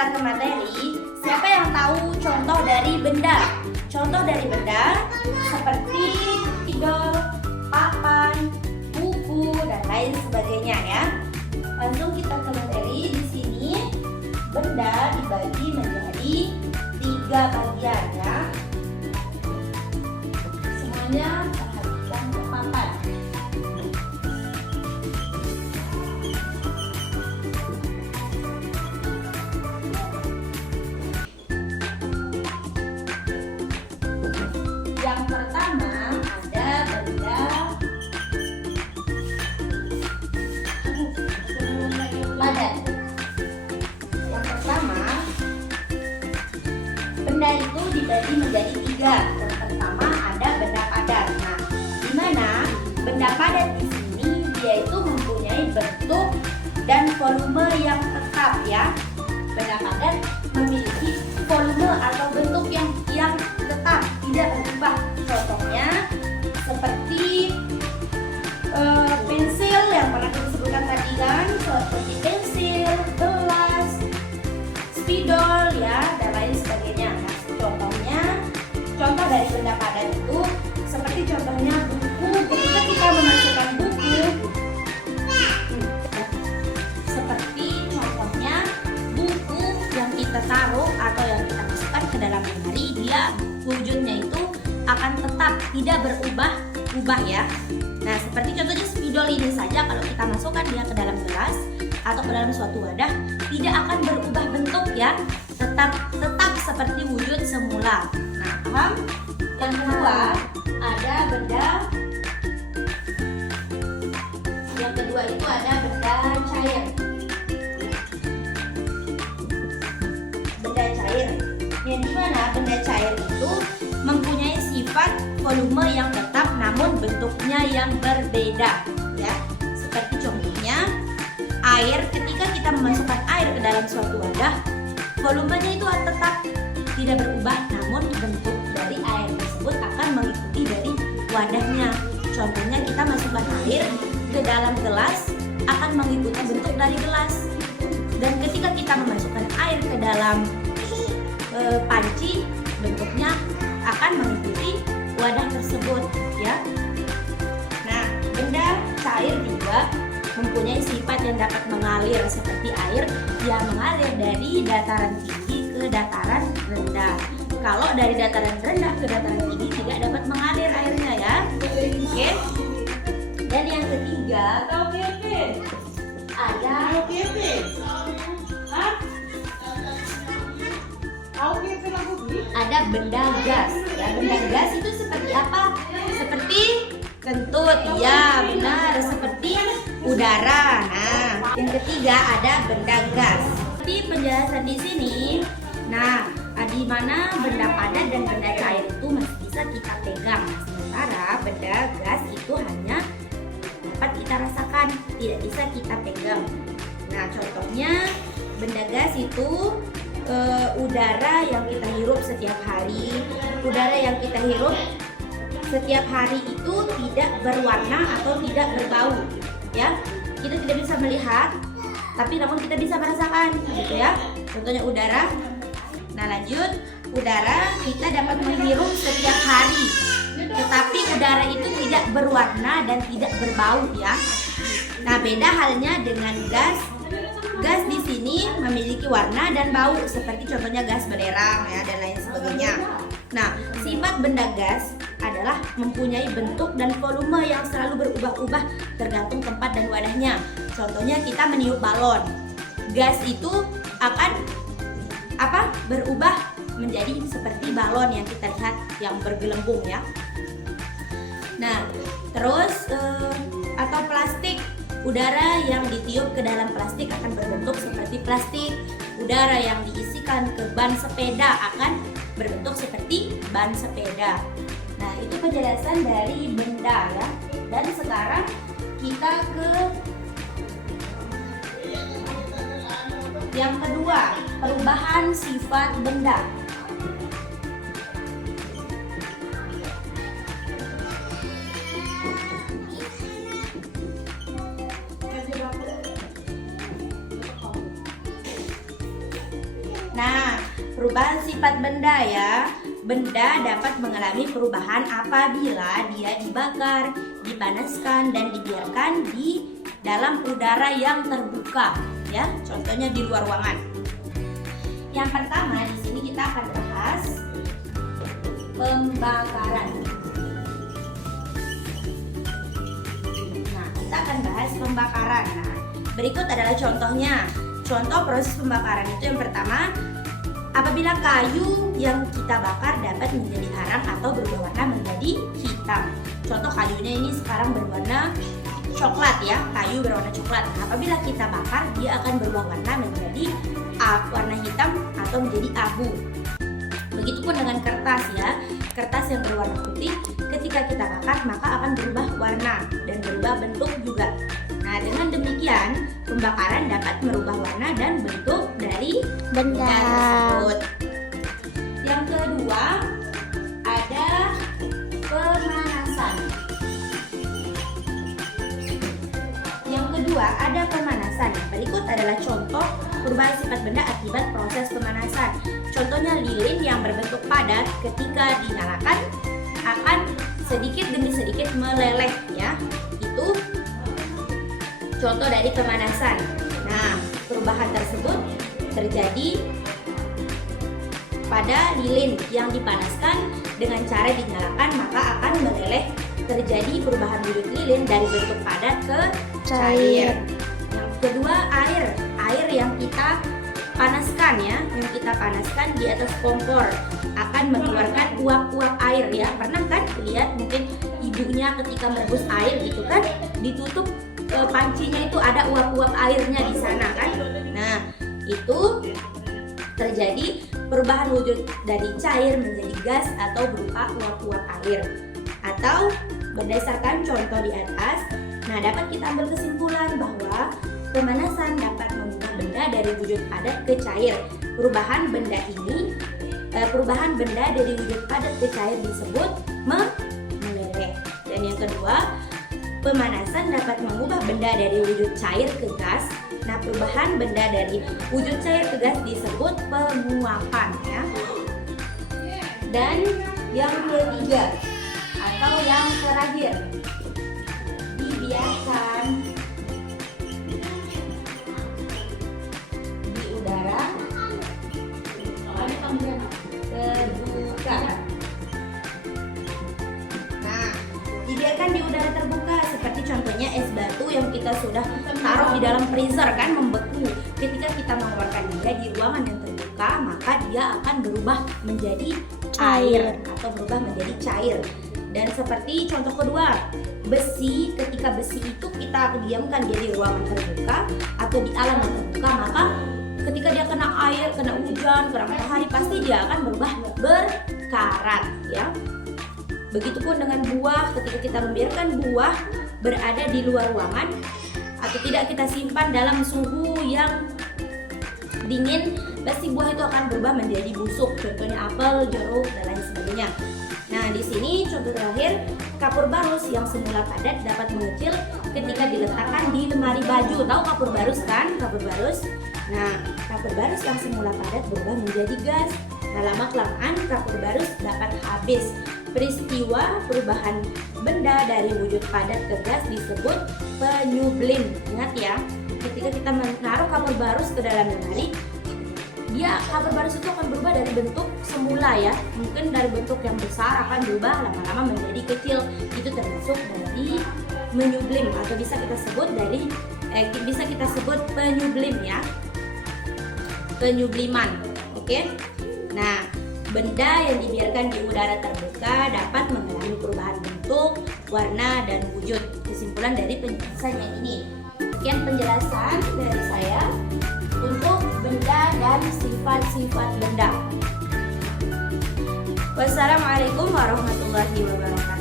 kita ke materi, siapa yang tahu contoh dari benda? Contoh dari benda seperti spidol, papan, buku, dan lain sebagainya ya. Langsung kita ke materi. Di sini benda dibagi menjadi 3 bagian ya. Semuanya perhatikan ke papan. Yang pertama ada benda padat. Yang pertama, benda itu dibagi menjadi 3. Yang pertama ada benda padat. Nah, di mana benda padat di sini dia itu mempunyai bentuk dan volume yang tetap ya. Benda padat memiliki volume atau bentuk yang tetap, tidak berubah. Contohnya seperti pensil yang pernah kita sebutkan tadi kan, seperti pensil, gelas, spidol ya, dan lain sebagainya. Nah, contoh dari benda padat itu seperti contohnya buku. Ketika kita memasukkan buku, seperti contohnya buku yang kita taruh atau yang kita masukkan ke dalam lemari, dia wujudnya itu akan tetap tidak berubah ya. Nah, seperti contohnya spidol ini saja, kalau kita masukkan dia ke dalam gelas atau ke dalam suatu wadah, tidak akan berubah bentuk ya, tetap seperti wujud semula. Nah, paham? Yang kedua ada benda, yang kedua itu ada benda cair. Benda cair, yang dimana benda cair itu mempunyai sifat volume yang tetap namun bentuknya yang berbeda ya. Seperti contohnya air, ketika kita memasukkan air ke dalam suatu wadah, volumenya itu tetap tidak berubah namun bentuk dari air tersebut akan mengikuti dari wadahnya. Contohnya kita masukkan air ke dalam gelas akan mengikuti bentuk dari gelas, dan ketika kita memasukkan air ke dalam panci, bentuknya akan mengikuti wadah tersebut ya. Nah, benda cair juga mempunyai sifat yang dapat mengalir seperti air yang mengalir dari dataran tinggi ke dataran rendah. Kalau dari dataran rendah ke dataran tinggi tidak dapat mengalir airnya ya. Oke. Dan yang ketiga ada benda gas ya. Benda gas itu seperti apa? Seperti kentut ya, benar, seperti udara. Nah, yang ketiga ada benda gas. Seperti penjelasan di sini. Nah, di mana benda padat dan benda cair itu masih bisa kita pegang. Sementara benda gas itu hanya dapat kita rasakan, tidak bisa kita pegang. Nah, contohnya benda gas itu udara yang kita hirup setiap hari. Udara yang kita hirup setiap hari itu tidak berwarna atau tidak berbau ya. Kita tidak bisa melihat, tapi namun kita bisa merasakan gitu ya. Contohnya udara. Nah, lanjut, udara kita dapat menghirup setiap hari, tetapi udara itu tidak berwarna dan tidak berbau ya. Nah, beda halnya dengan gas. Gas di sini memiliki warna dan bau, seperti contohnya gas belerang ya, dan lain sebagainya. Nah, sifat benda gas adalah mempunyai bentuk dan volume yang selalu berubah-ubah tergantung tempat dan wadahnya. Contohnya kita meniup balon. Gas itu akan berubah menjadi seperti balon yang kita lihat yang bergelembung ya. Nah, terus atau plastik. Udara yang ditiup ke dalam plastik akan berbentuk seperti plastik. Udara yang diisikan ke ban sepeda akan berbentuk seperti ban sepeda. Nah, itu penjelasan dari benda ya. Dan sekarang kita ke yang kedua, perubahan sifat benda. Nah, perubahan sifat benda ya. Benda dapat mengalami perubahan apabila dia dibakar, dipanaskan, dan dibiarkan di dalam udara yang terbuka, ya. Contohnya di luar ruangan. Yang pertama di sini kita akan bahas pembakaran. Nah, kita akan bahas pembakaran. Nah, berikut adalah contohnya. Contoh proses pembakaran itu yang pertama, apabila kayu yang kita bakar dapat menjadi arang atau berubah warna menjadi hitam. Contoh kayunya ini sekarang berwarna coklat ya, kayu berwarna coklat. Apabila kita bakar, dia akan berubah warna menjadi warna hitam atau menjadi abu. Begitupun dengan kertas ya, kertas yang berwarna putih ketika kita bakar maka akan berubah warna dan berubah bentuk juga. Nah, dengan demikian pembakaran dapat merubah warna dan bentuk dari benda tersebut. Yang kedua ada pemanasan. Berikut adalah contoh perubahan sifat benda akibat proses pemanasan. Contohnya lilin yang berbentuk padat ketika dinyalakan akan sedikit demi sedikit meleleh ya. Itu contoh dari pemanasan. Nah, perubahan tersebut terjadi pada lilin yang dipanaskan dengan cara dinyalakan maka akan meleleh. Terjadi perubahan wujud lilin dari bentuk padat ke cair. Yang kedua air yang kita panaskan ya, yang kita panaskan di atas kompor akan mengeluarkan uap-uap air ya. Pernah kan lihat mungkin ibunya ketika merebus air gitu kan, ditutup pancinya itu ada uap-uap airnya di sana kan. Nah, itu terjadi perubahan wujud dari cair menjadi gas atau berupa uap-uap air. Atau berdasarkan contoh di atas, nah dapat kita ambil kesimpulan bahwa pemanasan dapat mengubah benda dari wujud padat ke cair. Perubahan benda dari wujud padat ke cair disebut meleleh. Dan yang kedua, pemanasan dapat mengubah benda dari wujud cair ke gas. Nah, perubahan benda dari wujud cair ke gas disebut penguapan ya. Dan yang ketiga atau yang terakhir, dibiarkan di udara terbuka. Nah, dibiarkan di udara terbuka seperti contohnya es batu yang kita sudah taruh di dalam freezer kan, membeku. Ketika kita mengeluarkan dia di ruangan yang terbuka, maka dia akan berubah menjadi air atau berubah menjadi cair. Dan seperti contoh kedua, besi, ketika besi itu kita diamkan dia di ruangan terbuka atau di alam yang terbuka, maka ketika dia kena air, kena hujan, kena matahari, pasti dia akan berubah berkarat ya. Begitupun dengan buah, ketika kita membiarkan buah berada di luar ruangan atau tidak kita simpan dalam suhu yang dingin, pasti buah itu akan berubah menjadi busuk. Contohnya apel, jeruk, dan lain sebagainya. Nah, di sini contoh terakhir, kapur barus yang semula padat dapat mengecil ketika diletakkan di lemari baju. Tahu kapur barus kan? Kapur barus. Nah, kapur barus yang semula padat berubah menjadi gas. Nah, lama-kelamaan kapur barus dapat habis. Peristiwa perubahan benda dari wujud padat ke gas disebut penyublim. Ingat ya, ketika kita menaruh kapur barus ke dalam lemari, kapur barus itu akan berubah dari bentuk semula ya, mungkin dari bentuk yang besar akan berubah lama-lama menjadi kecil. Itu termasuk dari menyublim atau bisa kita sebut penyublim ya, penyubliman. Oke. Nah, benda yang dibiarkan di udara terbuka dapat mengalami perubahan bentuk, warna, dan wujud. Kesimpulan dari penjelasan yang ini. Sekian penjelasan dari saya untuk benda dan sifat-sifat benda. Wassalamualaikum warahmatullahi wabarakatuh.